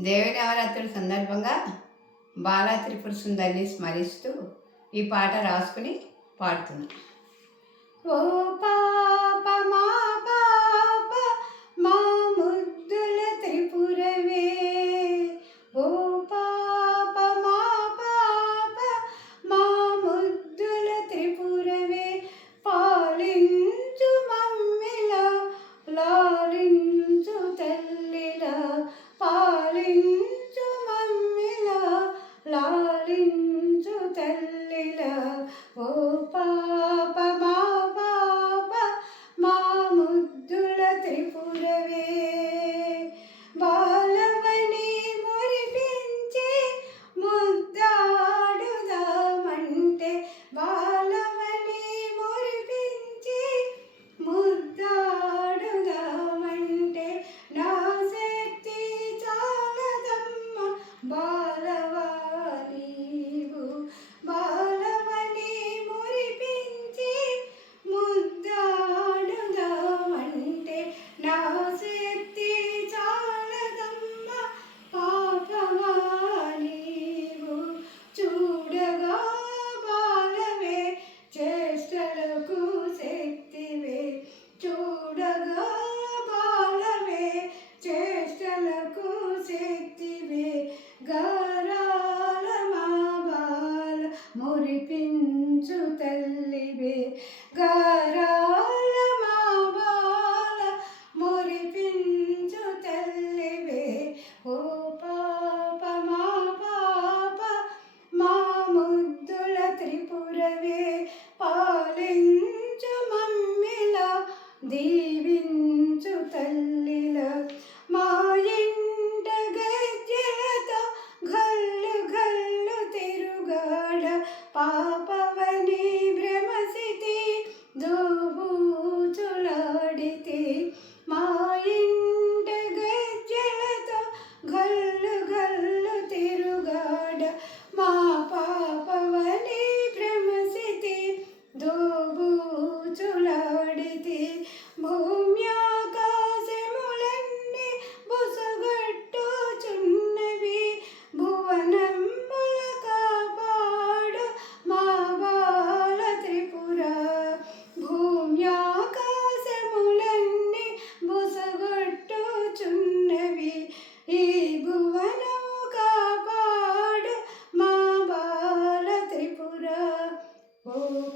దేవి నవరాత్రుల సందర్భంగా బాలా త్రిపుర సుందరిని స్మరిస్తూ ఈ పాట రాసుకుని పాడుతున్నా. ఓ పా పాలించు తల్లిల ఓ పాప Moripi. Oh,